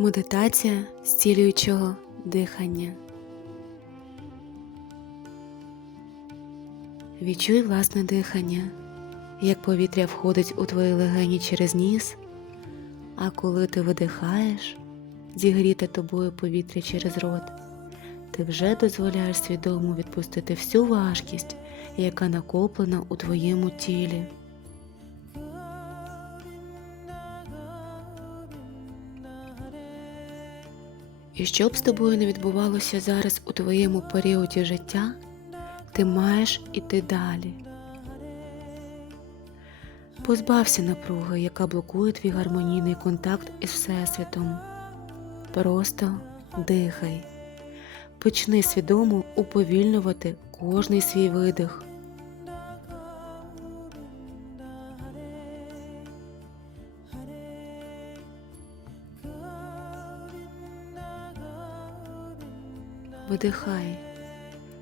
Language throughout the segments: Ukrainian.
Медитація зцілюючого дихання. Відчуй власне дихання, як повітря входить у твої легені через ніс, а коли ти видихаєш, зігріте тобою повітря через рот, ти вже дозволяєш свідомо відпустити всю важкість, яка накоплена у твоєму тілі. І що б з тобою не відбувалося зараз у твоєму періоді життя, ти маєш іти далі. Позбався напруги, яка блокує твій гармонійний контакт із Всесвітом. Просто дихай. Почни свідомо уповільнювати кожний свій видих. Видихай,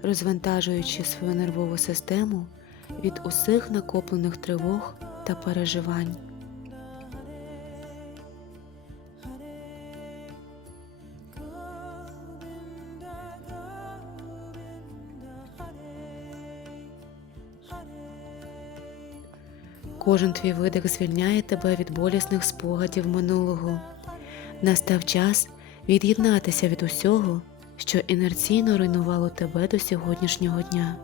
розвантажуючи свою нервову систему від усіх накоплених тривог та переживань. Кожен твій видих звільняє тебе від болісних спогадів минулого. Настав час від'єднатися від усього, що інерційно руйнувало тебе до сьогоднішнього дня.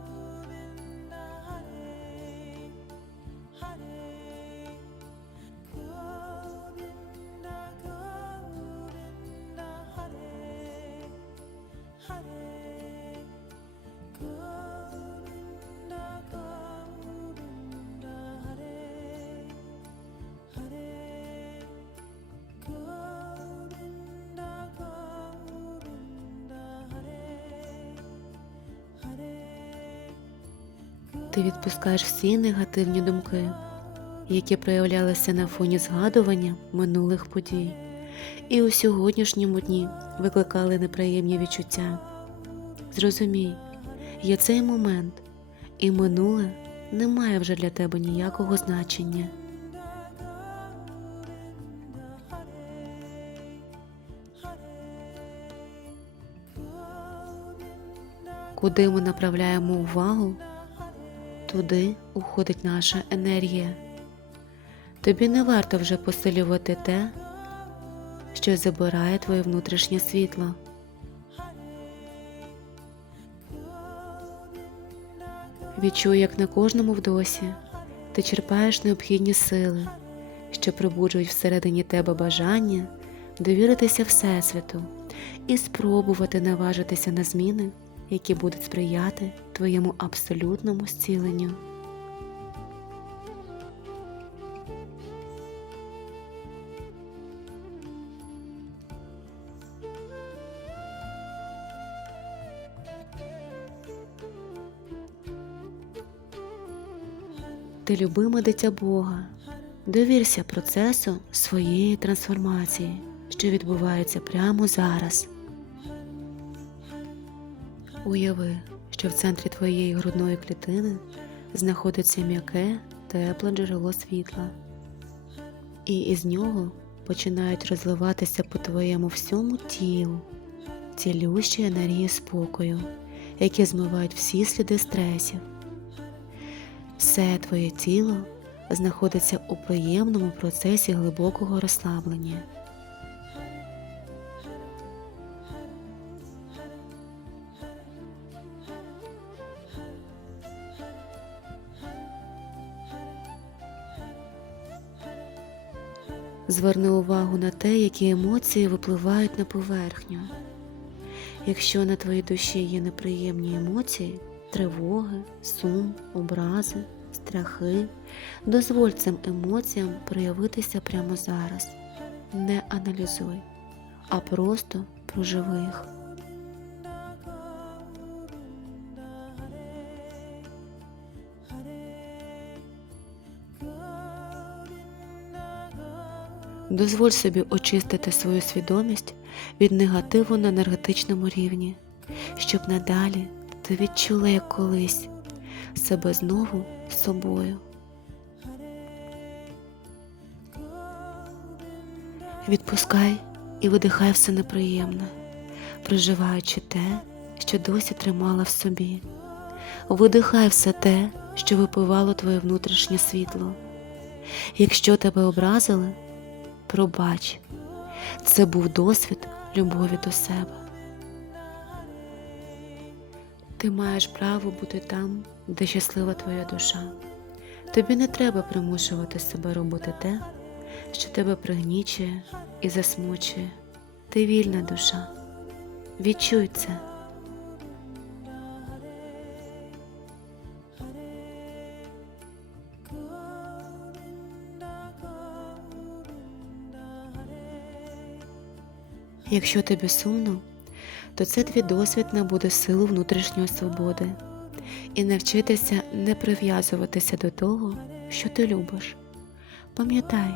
Ти відпускаєш всі негативні думки, які проявлялися на фоні згадування минулих подій, і у сьогоднішньому дні викликали неприємні відчуття. Зрозумій, є цей момент, і минуле не має вже для тебе ніякого значення. Куди ми направляємо увагу, туди уходить наша енергія. Тобі не варто вже посилювати те, що забирає твоє внутрішнє світло. Відчуй, як на кожному вдосі ти черпаєш необхідні сили, що пробуджують всередині тебе бажання довіритися Всесвіту і спробувати наважитися на зміни, які будуть сприяти твоєму абсолютному зціленню. Ти любиме дитя Бога. Довірся процесу своєї трансформації, що відбувається прямо зараз. Уяви, що в центрі твоєї грудної клітини знаходиться м'яке, тепле джерело світла, і із нього починають розливатися по твоєму всьому тілу цілющі енергії спокою, які змивають всі сліди стресів. Все твоє тіло знаходиться у приємному процесі глибокого розслаблення. Зверни увагу на те, які емоції випливають на поверхню. Якщо на твоїй душі є неприємні емоції, тривоги, сум, образи, страхи, дозволь цим емоціям проявитися прямо зараз. Не аналізуй, а просто проживи їх. Дозволь собі очистити свою свідомість від негативу на енергетичному рівні, щоб надалі ти відчула як колись себе знову собою. Відпускай і видихай все неприємне, проживаючи те, що досі тримала в собі. Видихай все те, що випивало твоє внутрішнє світло. Якщо тебе образили, пробач, це був досвід любові до себе. Ти маєш право бути там, де щаслива твоя душа. Тобі не треба примушувати себе робити те, що тебе пригнічує і засмучує. Ти вільна душа. Відчуй це. Якщо тобі сумно, то це твій досвід набуде силу внутрішньої свободи і навчитися не прив'язуватися до того, що ти любиш. Пам'ятай,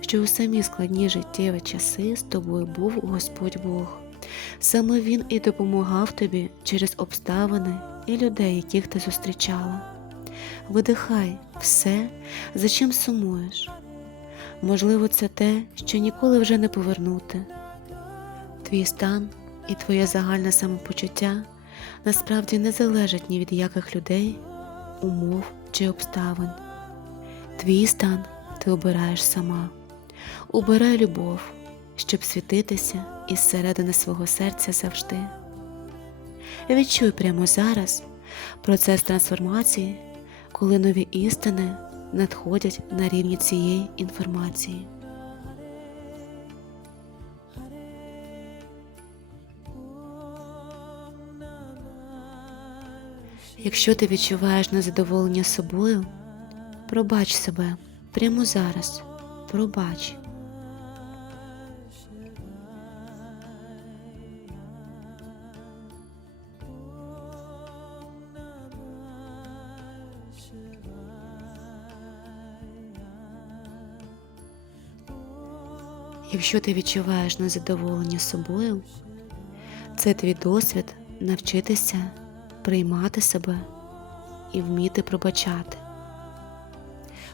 що у самі складні життєві часи з тобою був Господь Бог. Саме Він і допомагав тобі через обставини і людей, яких ти зустрічала. Видихай все, за чим сумуєш. Можливо, це те, що ніколи вже не повернути. Твій стан і твоє загальне самопочуття насправді не залежать ні від яких людей, умов чи обставин. Твій стан ти обираєш сама. Обирай любов, щоб світитися із середини свого серця завжди. Відчуй прямо зараз процес трансформації, коли нові істини надходять на рівні цієї інформації. Якщо ти відчуваєш незадоволення собою, пробач себе прямо зараз. Пробач. Якщо ти відчуваєш незадоволення собою, це твій досвід навчитися приймати себе і вміти пробачати.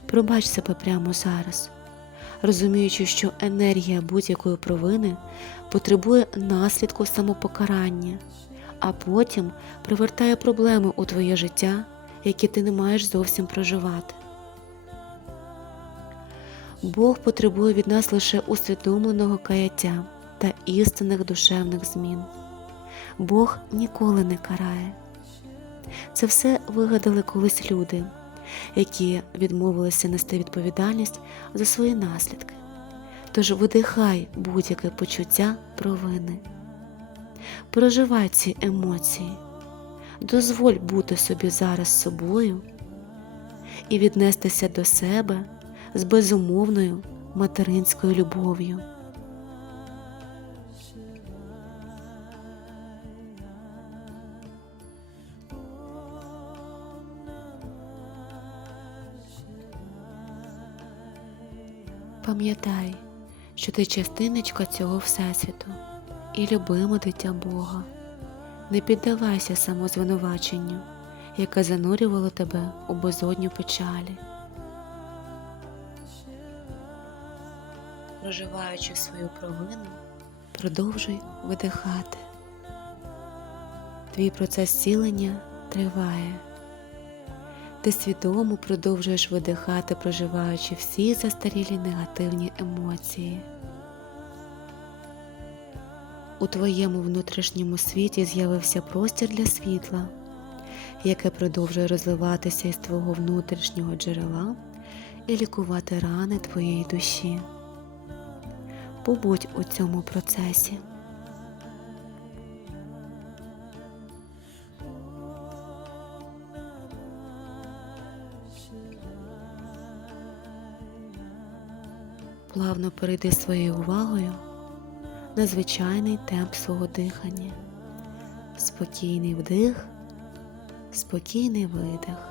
Пробач себе прямо зараз, розуміючи, що енергія будь-якої провини потребує наслідку самопокарання, а потім привертає проблеми у твоє життя, які ти не маєш зовсім проживати. Бог потребує від нас лише усвідомленого каяття та істинних душевних змін. Бог ніколи не карає. Це все вигадали колись люди, які відмовилися нести відповідальність за свої наслідки. Тож видихай будь-яке почуття провини. Проживай ці емоції, дозволь бути собі зараз собою і віднестися до себе з безумовною материнською любов'ю. Пам'ятай, що ти частиночка цього Всесвіту і любиме дитя Бога. Не піддавайся самозвинуваченню, яке занурювало тебе у безодню печалі. Проживаючи свою провину, продовжуй видихати. Твій процес зцілення триває. Ти свідомо продовжуєш видихати, проживаючи всі застарілі негативні емоції. У твоєму внутрішньому світі з'явився простір для світла, яке продовжує розливатися із твого внутрішнього джерела і лікувати рани твоєї душі. Побудь у цьому процесі. Плавно перейди своєю увагою на звичайний темп свого дихання. Спокійний вдих, спокійний видих.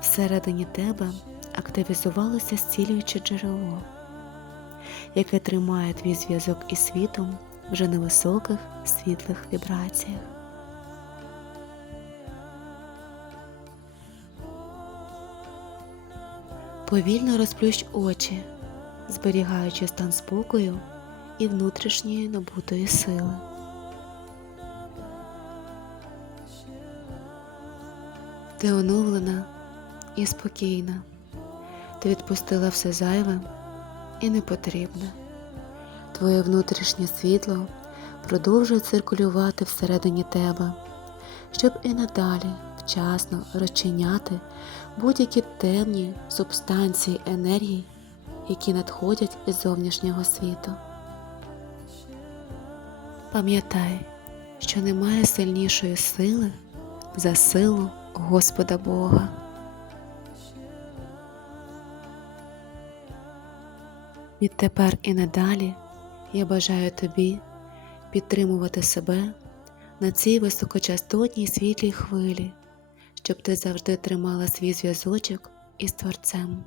Всередині тебе активізувалося зцілююче джерело, яке тримає твій зв'язок із світом вже на високих світлих вібраціях. Повільно розплющ очі, зберігаючи стан спокою і внутрішньої набутої сили. Ти оновлена і спокійна. Ти відпустила все зайве і непотрібне. Твоє внутрішнє світло продовжує циркулювати всередині тебе, щоб і надалі вчасно розчиняти будь-які темні субстанції енергії, які надходять із зовнішнього світу. Пам'ятай, що немає сильнішої сили за силу Господа Бога. Відтепер і надалі я бажаю тобі підтримувати себе на цій високочастотній світлій хвилі, щоб ти завжди тримала свій зв'язочок із Творцем.